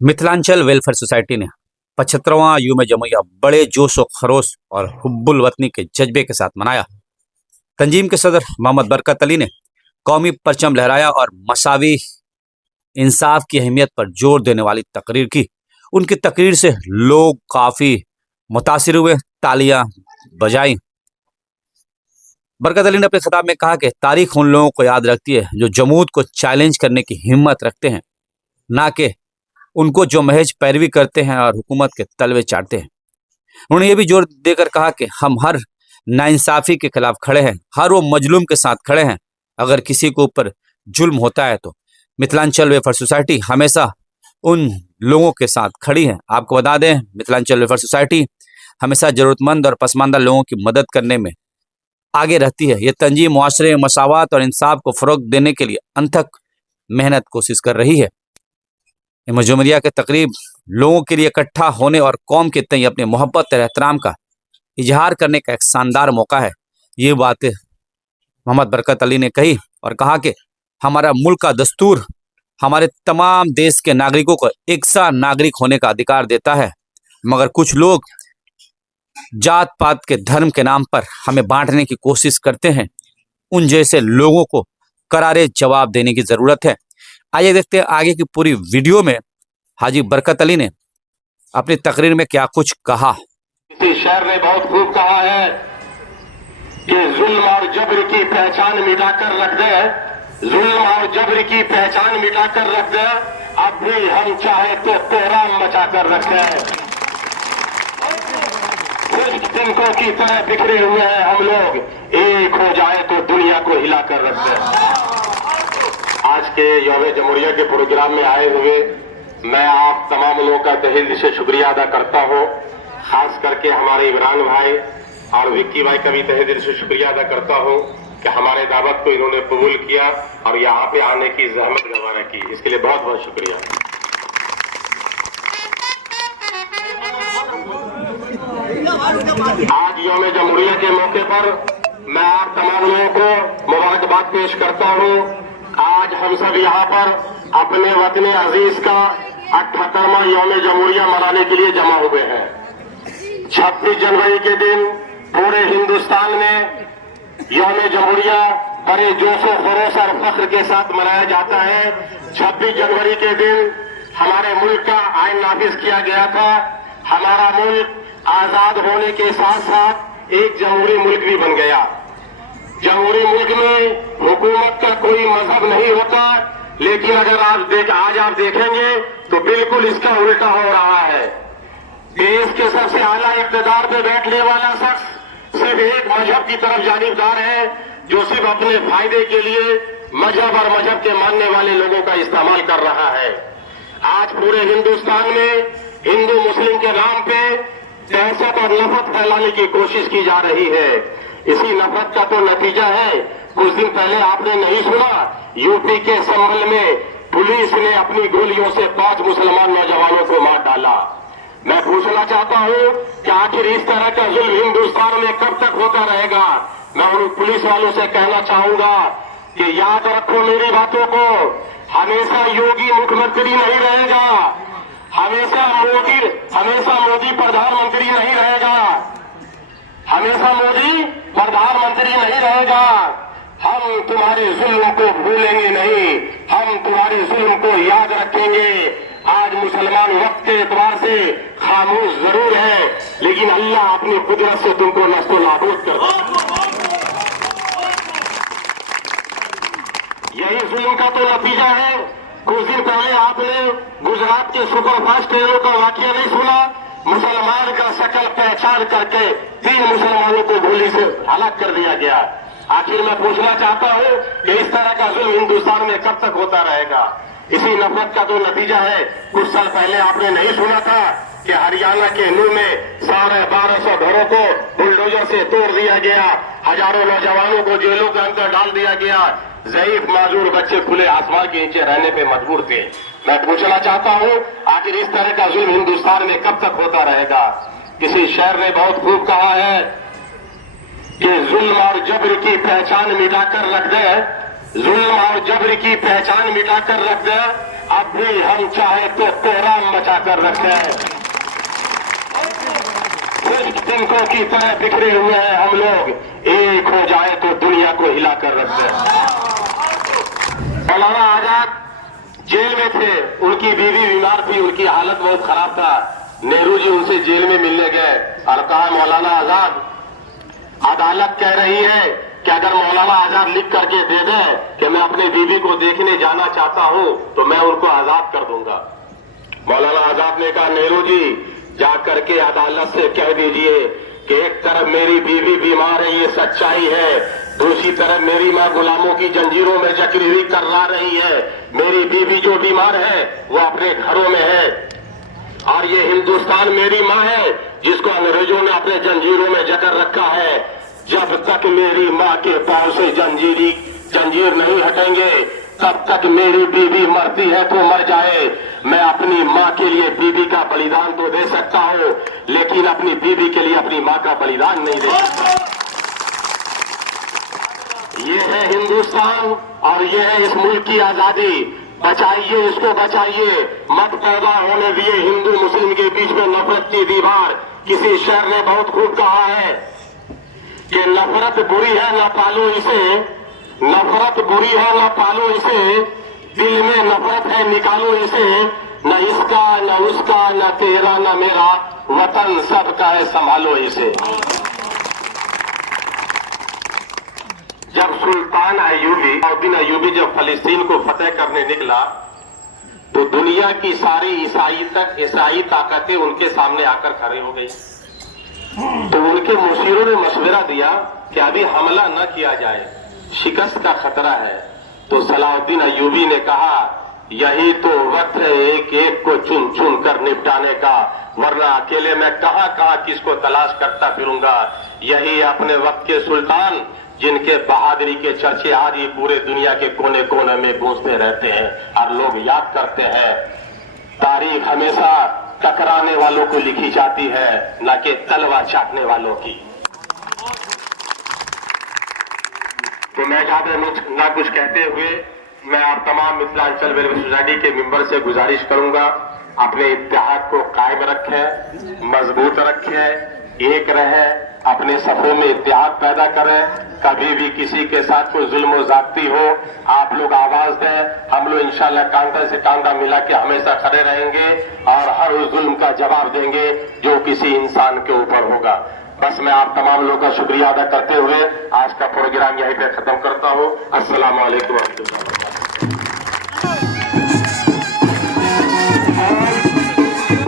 Mithilanchal welfare society ने 75वां यूम जमुइया बड़े जोश व खरोश और हुब्बुल वतनी के जज्बे के साथ मनाया। तंजीम के सदर मोहम्मद बरकत अली ने कौमी परचम लहराया और मसावी इंसाफ की अहमियत पर जोर देने वाली तकरीर की। उनकी तकरीर से लोग काफी मुतासिर हुए, तालियां बजाई। बरकत अली ने अपने खिताब में कहा कि तारीख उन लोगों को याद रखती है जो जमूत को चैलेंज करने की हिम्मत रखते हैं, ना कि उनको जो महज पैरवी करते हैं और हुकूमत के तलवे चाटते हैं। उन्होंने ये भी जोर देकर कहा कि हम हर नाइंसाफी के खिलाफ खड़े हैं, हर वो मजलूम के साथ खड़े हैं। अगर किसी के ऊपर जुल्म होता है तो मिथिलांचल वेलफेयर सोसाइटी हमेशा उन लोगों के साथ खड़ी है। आपको बता दें, मिथिलांचल वेलफेयर सोसाइटी हमेशा जरूरतमंद और पसमानदा लोगों की मदद करने में आगे रहती है। ये तंजीम मुआशरे में मसावत और इंसाफ को फ़रोग देने के लिए अनथक मेहनत कोशिश कर रही है। जुमरिया के तकरीब लोगों के लिए इकट्ठा होने और कौम के तय अपने मोहब्बत और एहतराम का इजहार करने का एक शानदार मौका है। ये बातें मोहम्मद बरकत अली ने कही और कहा कि हमारा मुल्क का दस्तूर हमारे तमाम देश के नागरिकों को एकसा नागरिक होने का अधिकार देता है, मगर कुछ लोग जात पात के धर्म के नाम पर हमें बांटने की कोशिश करते हैं। उन जैसे लोगों को करारे जवाब देने की जरूरत है। आइए देखते हैं आगे की पूरी वीडियो में हाजी बरकत अली ने अपनी तकरीर में क्या कुछ कहा। किसी शायर ने बहुत खूब कहा है कि जुल्म और जबर की पहचान मिटाकर रख दे, जुल्म और जबर की पहचान मिटाकर रख दे, अब भी हम चाहे तो कोहराम मचाकर रख दे। कुछ तिनकों की तरह बिखरे हुए हैं हम लोग, एक हो जाए तो दुनिया को हिलाकर रख दे। आज के यौम जमहूरिया के प्रोग्राम में आए हुए मैं आप तमाम लोगों का तहे दिल से शुक्रिया अदा करता हूं। खास करके हमारे इमरान भाई और विक्की भाई का भी तहे दिल से शुक्रिया अदा करता हूं कि हमारे दावत को इन्होंने कबूल किया और यहाँ पे आने की जहमत रवाना की, इसके लिए बहुत बहुत शुक्रिया। आज यौम जमहूरिया के मौके पर मैं आप तमाम लोगों को मुबारकबाद पेश करता हूं। आज हम सब यहाँ पर अपने वतन अजीज का 78वां यौम जमहूरिया मनाने के लिए जमा हुए हैं। 26 जनवरी के दिन पूरे हिंदुस्तान में यौम जमहूरिया बड़े जोशो खरोश और फख्र के साथ मनाया जाता है। 26 जनवरी के दिन हमारे मुल्क का आईन नाफिज किया गया था। हमारा मुल्क आजाद होने के साथ साथ एक जमहूरी मुल्क भी बन गया। जमहूरी मुल्क में हुकूमत का कोई मजहब नहीं होता, लेकिन अगर आज आप देखेंगे तो बिल्कुल इसका उल्टा हो रहा है। देश के सबसे आला इक़्तिदार पे बैठने वाला शख्स सिर्फ एक मजहब की तरफ जानिबदार है, जो सिर्फ अपने फायदे के लिए मजहब और मजहब के मानने वाले लोगों का इस्तेमाल कर रहा है। आज पूरे हिंदुस्तान में हिंदू मुस्लिम के नाम पे दहशत और नफरत फैलाने की कोशिश की जा रही है। इसी नफरत का तो नतीजा है, कुछ दिन पहले आपने नहीं सुना, यूपी के संभल में पुलिस ने अपनी गोलियों से 5 मुसलमान नौजवानों को मार डाला। मैं पूछना चाहता हूं कि आखिर इस तरह का जुल्म हिंदुस्तान में कब तक होता रहेगा। मैं उन पुलिस वालों से कहना चाहूंगा कि याद रखो मेरी बातों को, हमेशा योगी मुख्यमंत्री नहीं रहेगा, हमेशा मोदी प्रधानमंत्री नहीं रहेगा, हमेशा मोदी प्रधानमंत्री नहीं रहेगा। हम तुम्हारे जुल्म को भूलेंगे नहीं, हम तुम्हारे जुल्म को याद रखेंगे। आज मुसलमान वक्त के एतबार से खामोश जरूर है, लेकिन अल्लाह अपनी कुदरत से तुमको नस्तो नाबूद कर दे। यही जुल्म का तो नतीजा है। कुछ दिन पहले आपने गुजरात के सुपरफास्ट ट्रेनों का वाकया नहीं सुना? मुसलमान का शक्ल पहचान करके 3 मुसलमानों को गोली से हलाक कर दिया गया। आखिर मैं पूछना चाहता हूं कि इस तरह का जुल्म हिंदुस्तान में कब तक होता रहेगा? इसी नफरत का तो नतीजा है। कुछ साल पहले आपने नहीं सुना था कि हरियाणा के नूह में 1250 घरों को बुलडोजर से तोड़ दिया गया, हजारों नौजवानों को जेलों के अंदर डाल दिया गया, ज़ईफ माजूर बच्चे खुले आसमान के नीचे रहने पे मजबूर थे। मैं पूछना चाहता हूं आखिर इस तरह का जुल्म हिंदुस्तान में कब तक होता रहेगा? किसी शायर ने बहुत खूब कहा है कि जुल्म और जबर की पहचान मिटाकर रख दे, जुल्म और जबर की पहचान मिटाकर रख दे, अब भी हम चाहे तो कोहराम मचा कर रखें। तिनकों की तरह बिखरे हुए हैं हम लोग, एक हो जाए तो दुनिया को हिला कर रखते हैं। मौलाना आजाद जेल में थे, उनकी बीवी बीमार थी, उनकी हालत बहुत खराब था। नेहरू जी उनसे जेल में मिलने गए और कहा, मौलाना आजाद, अदालत कह रही है कि अगर मौलाना आजाद लिख करके दे दें कि मैं अपनी बीवी को देखने जाना चाहता हूं तो मैं उनको आजाद कर दूंगा। मौलाना आजाद ने कहा, नेहरू जी जाकर के अदालत से कह दीजिए कि एक तरफ मेरी बीवी बीमार है, ये सच्चाई है, दूसरी तरफ मेरी मां गुलामों की जंजीरों में जकड़ी हुई करला रही है। मेरी बीवी जो बीमार है वो अपने घरों में है और ये हिंदुस्तान मेरी मां है जिसको अंग्रेजों ने अपने जंजीरों में जकड़ रखा है। जब तक मेरी मां के पांव से जंजीर नहीं हटेंगे तब तक मेरी बीवी मरती है तो मर जाए, मैं अपनी मां के लिए बीवी का बलिदान तो दे सकता हूं लेकिन अपनी बीवी के लिए अपनी मां का बलिदान नहीं दे सकता। ये है हिंदुस्तान और ये है इस मुल्क की आजादी। बचाइए इसको, बचाइए, मत पैदा होने दिए हिंदू मुस्लिम के बीच में नफरत की दीवार। किसी शायर ने बहुत खूब कहा है कि नफरत बुरी है न पालो इसे, नफरत बुरी है न पालो इसे, दिल में नफरत है निकालो इसे, न इसका न उसका न तेरा न मेरा, वतन सबका है संभालो इसे। जब सुल्तान अलाउद्दीन अय्यूबी जब फलस्तीन को फतेह करने निकला तो दुनिया की सारी ईसाई ताकतें उनके सामने आकर खड़े हो गई। तो उनके मुशीरों ने मशवरा दिया कि अभी हमला न किया जाए, शिकस्त का खतरा है। तो सलाउद्दीन अय्यूबी ने कहा, यही तो वक्त है एक एक को चुन चुन कर निपटाने का, वरना अकेले मैं कहां कहां किसको तलाश करता फिरूंगा। यही अपने वक्त के सुल्तान जिनके बहादुरी के चर्चे आज ही पूरे दुनिया के कोने कोने में गूंजते रहते हैं और लोग याद करते हैं। तारीख हमेशा टकराने वालों को लिखी जाती है, न कि तलवार चाटने वालों की। तो मैं ज्यादा ना कुछ कहते हुए मैं आप तमाम मिथिलांचल वेलफेयर सोसाइटी के मेंबर से गुजारिश करूंगा, अपने इत्तेहाद को कायम रखें, मजबूत रखें, एक रहें, अपने सफों में इत्तेहाद पैदा करें। कभी भी किसी के साथ कोई जुल्म ज्यादती हो आप लोग आवाज दें, हम लोग इंशाल्लाह कांधा से कांधा मिला के हमेशा खड़े रहेंगे और हर उस जुल्म का जवाब देंगे जो किसी इंसान के ऊपर होगा। बस मैं आप तमाम लोगों का शुक्रिया अदा करते हुए आज का प्रोग्राम यहीं पे खत्म करता हूँ। अस्सलाम वालेकुम।